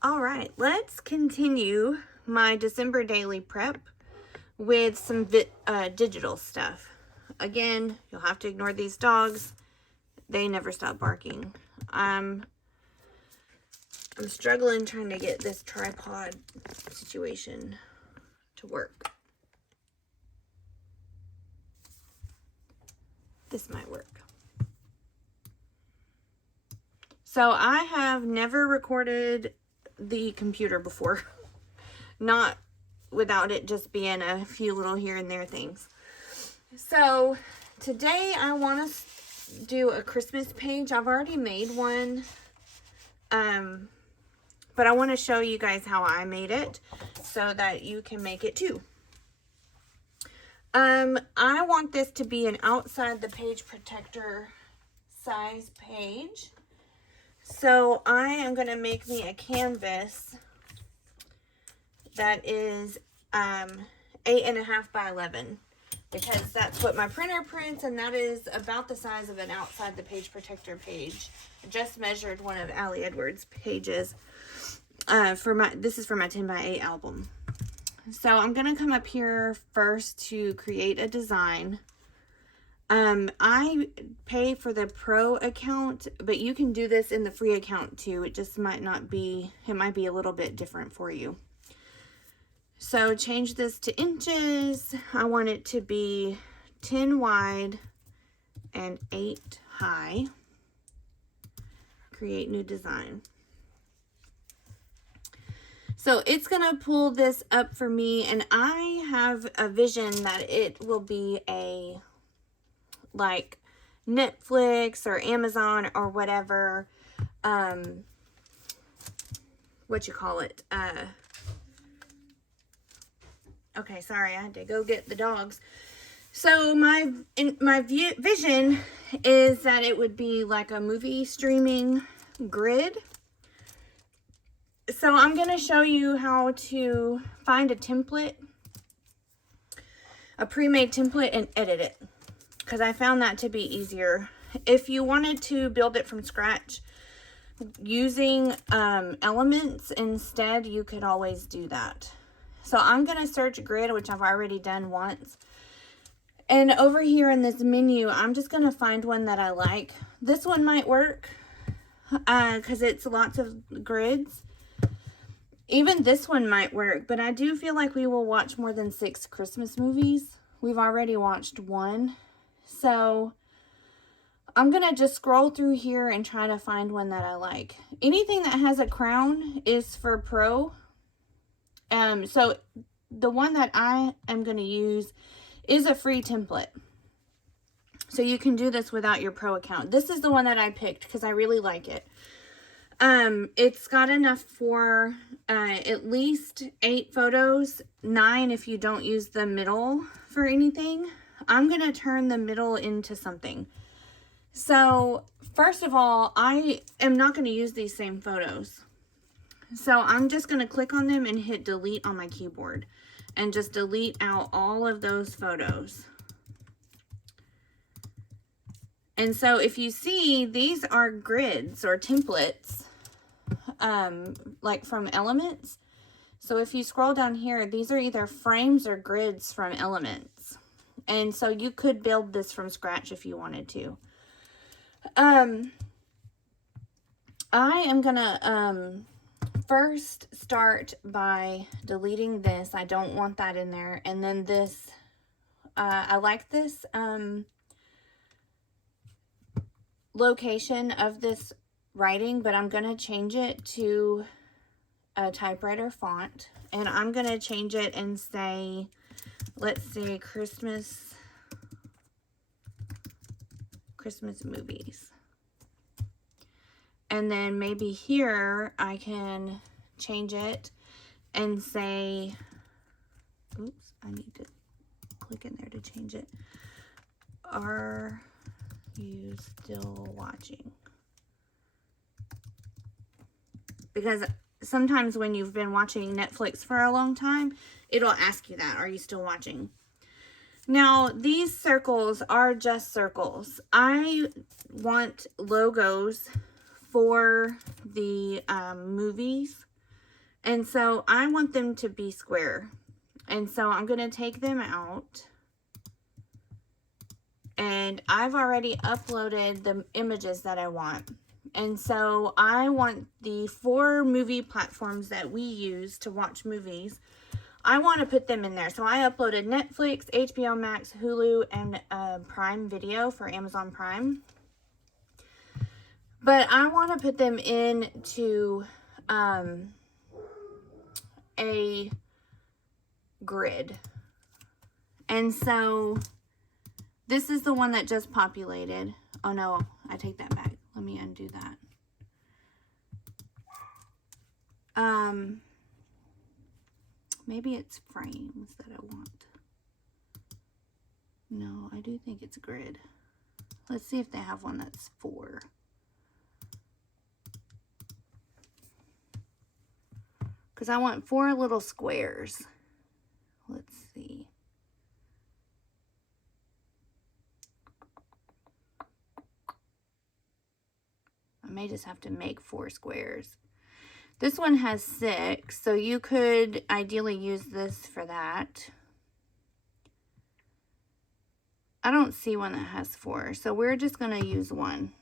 All right, let's continue my December daily prep with some digital stuff. Again, you'll have to ignore these dogs. They never stop barking. I'm struggling trying to get this tripod situation to work. This might work. So I have never recorded the computer before. Not without it just being a few little here and there things. So today I want to do a Christmas page. I've already made one. But I want to show you guys how I made it so that you can make it too. I want this to be an outside the page protector size page. So I am going to make me a canvas that is 8.5 by 11 because that's what my printer prints, and that is about the size of an outside the page protector page. I just measured one of Allie Edwards' pages this is for my 10 by 8 album. So I'm going to come up here first to create a design. I pay for the pro account, but you can do this in the free account too. It just might not be, it might be a little bit different for you. So change this to inches. I want it to be 10 wide and 8 high. Create new design. So it's going to pull this up for me, and I have a vision that it will be a like Netflix or Amazon or whatever, what you call it, okay, sorry, I had to go get the dogs. So my vision is that it would be like a movie streaming grid. So I'm going to show you how to find a template, a pre-made template, and edit it, because I found that to be easier. If you wanted to build it from scratch using elements instead, you could always do that. So I'm going to search grid, which I've already done once. And over here in this menu, I'm just going to find one that I like. This one might work because it's lots of grids. Even this one might work, but I do feel like we will watch more than 6 Christmas movies. We've already watched one. So I'm going to just scroll through here and try to find one that I like. Anything that has a crown is for pro. So the one that I am going to use is a free template. So you can do this without your pro account. This is the one that I picked because I really like it. It's got enough for at least 8 photos, 9 if you don't use the middle for anything. I'm going to turn the middle into something. So first of all, I am not going to use these same photos. So I'm just going to click on them and hit delete on my keyboard and just delete out all of those photos. And so if you see, these are grids or templates, like from Elements. So if you scroll down here, these are either frames or grids from Elements. And so you could build this from scratch if you wanted to. I am gonna first start by deleting this. I don't want that in there. And then this, I like this location of this writing, but I'm going to change it to a typewriter font, and I'm going to change it and say, let's say Christmas movies. And then maybe here I can change it and say, oops, I need to click in there to change it. Are you still watching? Because sometimes when you've been watching Netflix for a long time, it'll ask you that. Are you still watching? Now, these circles are just circles. I want logos for the movies. And so I want them to be square. And so I'm going to take them out. And I've already uploaded the images that I want. And so I want the 4 movie platforms that we use to watch movies. I want to put them in there. So I uploaded Netflix, HBO Max, Hulu, and Prime Video for Amazon Prime. But I want to put them into a grid. And so this is the one that just populated. Oh no, I take that back. Let me undo that. Maybe it's frames that I want. No, I do think it's grid. Let's see if they have one that's 4. Because I want 4 little squares. Let's see. I may just have to make 4 squares. This one has 6, so you could ideally use this for that. I don't see one that has 4, so we're just going to use 1.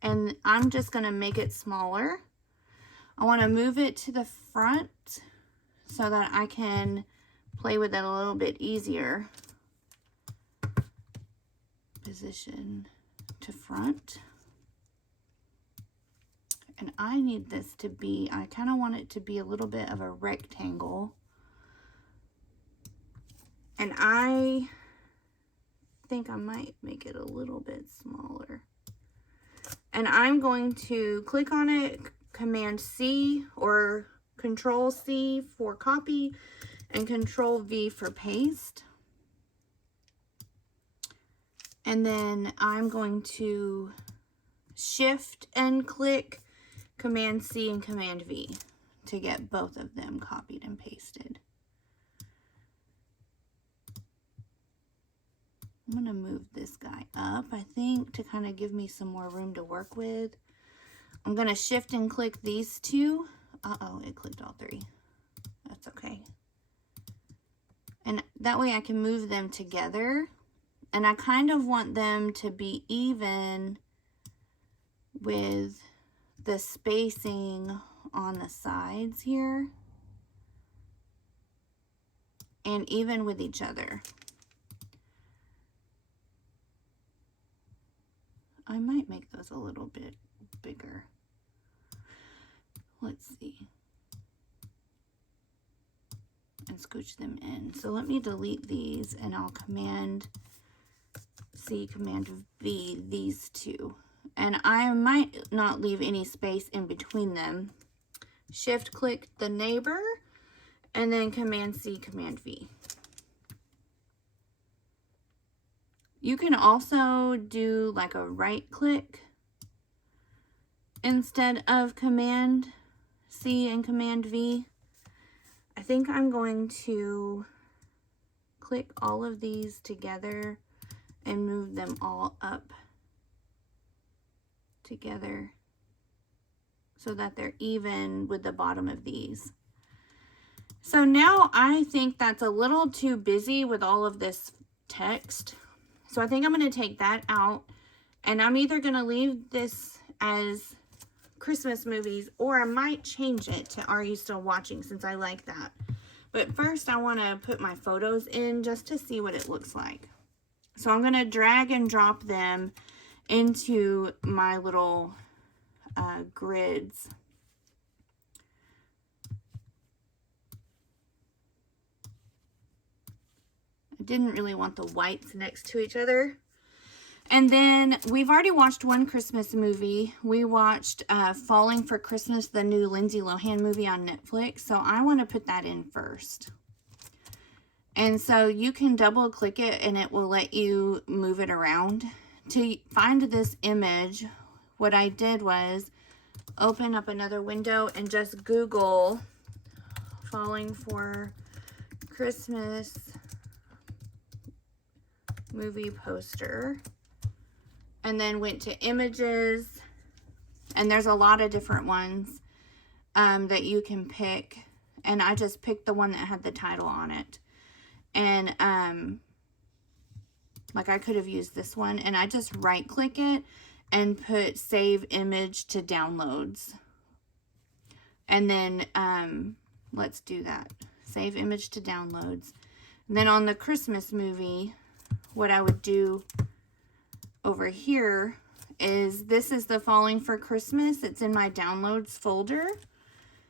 And I'm just going to make it smaller. I want to move it to the front so that I can play with it a little bit easier. Position to front. And I need this to be, I kind of want it to be a little bit of a rectangle. And I think I might make it a little bit smaller. And I'm going to click on it, Command C or Control C for copy and Control V for paste. And then I'm going to Shift and click Command C and Command V to get both of them copied and pasted. I'm going to move this guy up, I think, to kind of give me some more room to work with. I'm going to shift and click these 2. Uh-oh, it clicked all 3. That's okay. And that way I can move them together. And I kind of want them to be even with the spacing on the sides here. And even with each other. I might make those a little bit bigger. Let's see. And scooch them in. So let me delete these and I'll Command C, Command V, these 2. And I might not leave any space in between them. Shift click the neighbor and then Command C, Command V. You can also do like a right click instead of Command C and Command V. I think I'm going to click all of these together and move them all up together so that they're even with the bottom of these. So now I think that's a little too busy with all of this text. So I think I'm going to take that out, and I'm either going to leave this as Christmas movies, or I might change it to Are You Still Watching, since I like that. But first I want to put my photos in just to see what it looks like. So I'm going to drag and drop them into my little grids. I didn't really want the whites next to each other. And then we've already watched one Christmas movie. We watched Falling for Christmas, the new Lindsay Lohan movie on Netflix. So I want to put that in first. And so you can double click it and it will let you move it around. To find this image, what I did was open up another window and just Google Falling for Christmas movie poster, and then went to images, and there's a lot of different ones. that you can pick. And I just picked the one that had the title on it. And like I could have used this one. And I just right click it and put save image to downloads. And then let's do that. Save image to downloads. And then on the Christmas movie, what I would do over here is, this is the Falling for Christmas. It's in my downloads folder.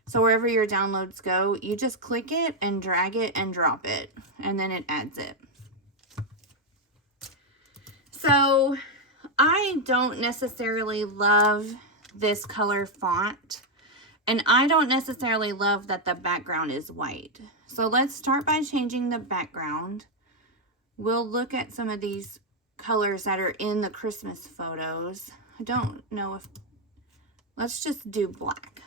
So wherever your downloads go, you just click it and drag it and drop it, and then it adds it. So I don't necessarily love this color font, and I don't necessarily love that the background is white. So let's start by changing the background. We'll look at some of these colors that are in the Christmas photos. I don't know if, let's just do black.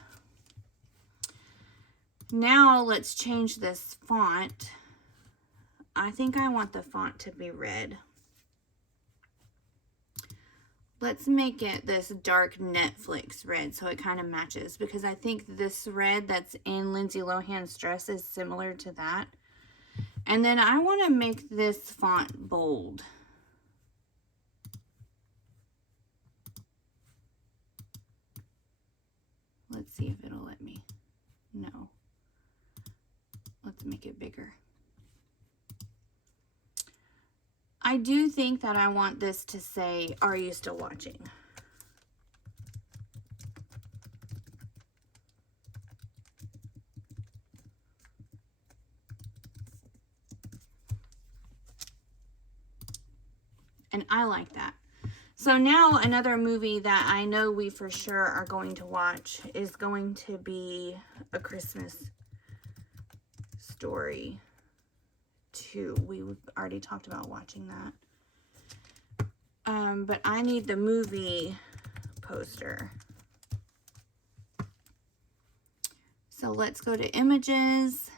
Now let's change this font. I think I want the font to be red. Let's make it this dark Netflix red so it kind of matches, because I think this red that's in Lindsay Lohan's dress is similar to that. And then I want to make this font bold. Let's see if it'll let me. No. Let's make it bigger. I do think that I want this to say, "Are you still watching?" And I like that. So now another movie that I know we for sure are going to watch is going to be A Christmas Story 2. We've already talked about watching that. But I need the movie poster. So let's go to images.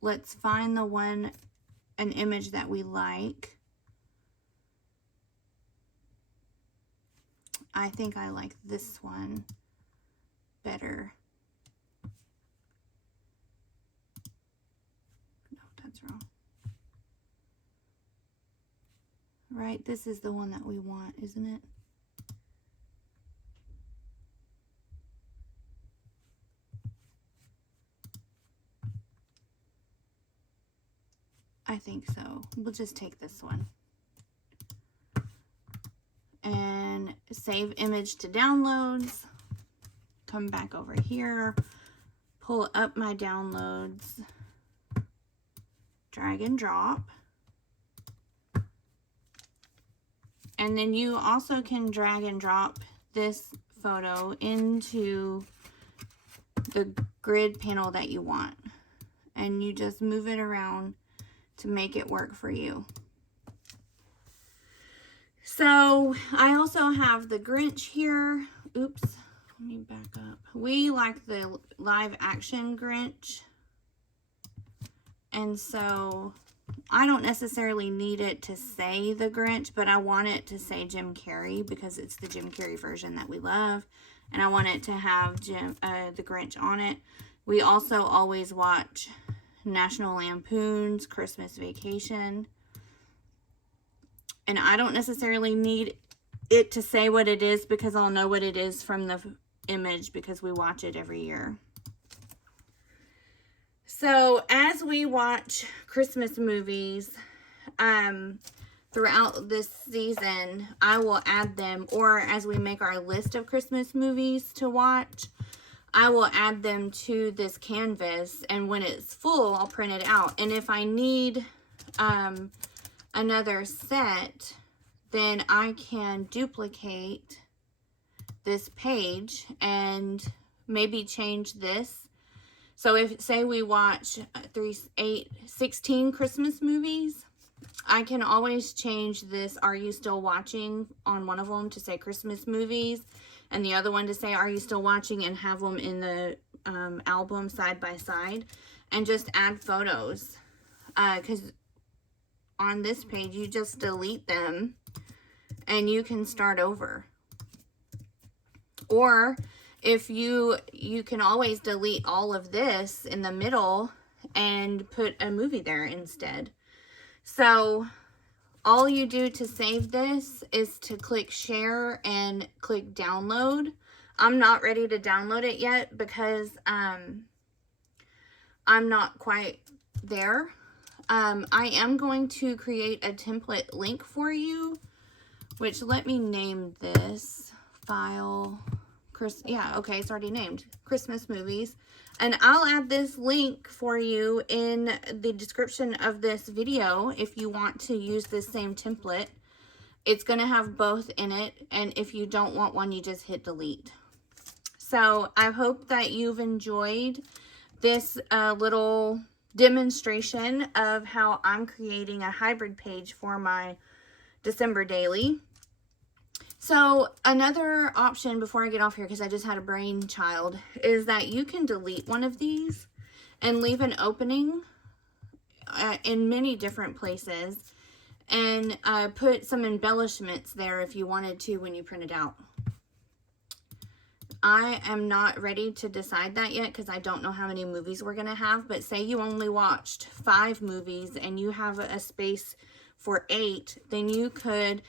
Let's find the one, an image that we like. I think I like this one better. No, that's wrong. Right, this is the one that we want, isn't it? I think so. We'll just take this one. And save image to downloads. Come back over here. Pull up my downloads. Drag and drop. And then you also can drag and drop this photo into the grid panel that you want. And you just move it around to make it work for you. So I also have the Grinch here. Oops, let me back up. We like the live action Grinch. And so I don't necessarily need it to say the Grinch, but I want it to say Jim Carrey because it's the Jim Carrey version that we love. And I want it to have the Grinch on it. We also always watch National Lampoon's Christmas Vacation. And I don't necessarily need it to say what it is because I'll know what it is from the image because we watch it every year. So as we watch Christmas movies throughout this season, I will add them, or as we make our list of Christmas movies to watch, I will add them to this canvas, and when it's full, I'll print it out. And if I need another set, then I can duplicate this page and maybe change this. So if, say we watch 16 Christmas movies, I can always change this "Are you still watching?" on one of them to say Christmas movies, and the other one to say "Are you still watching?" and have them in the album side by side, and just add photos. Because on this page, you just delete them, and you can start over. Or if you can always delete all of this in the middle and put a movie there instead. So all you do to save this is to click share and click download. I'm not ready to download it yet because I'm not quite there. I am going to create a template link for you, which let me name this file. Yeah, okay, it's already named Christmas movies. And I'll add this link for you in the description of this video if you want to use this same template. It's going to have both in it, and if you don't want one, you just hit delete. So I hope that you've enjoyed this little demonstration of how I'm creating a hybrid page for my December daily. So another option before I get off here, because I just had a brainchild, is that you can delete one of these and leave an opening in many different places and put some embellishments there if you wanted to when you print it out. I am not ready to decide that yet because I don't know how many movies we're going to have, but say you only watched 5 movies and you have a space for 8, then you could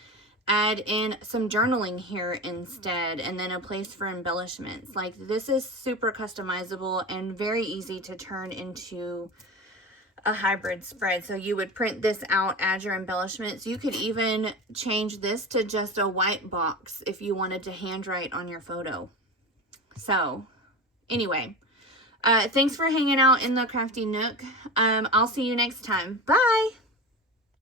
add in some journaling here instead, and then a place for embellishments. Like, this is super customizable and very easy to turn into a hybrid spread. So you would print this out, add your embellishments. You could even change this to just a white box if you wanted to handwrite on your photo. So anyway, thanks for hanging out in the Crafty Nook. I'll see you next time. Bye.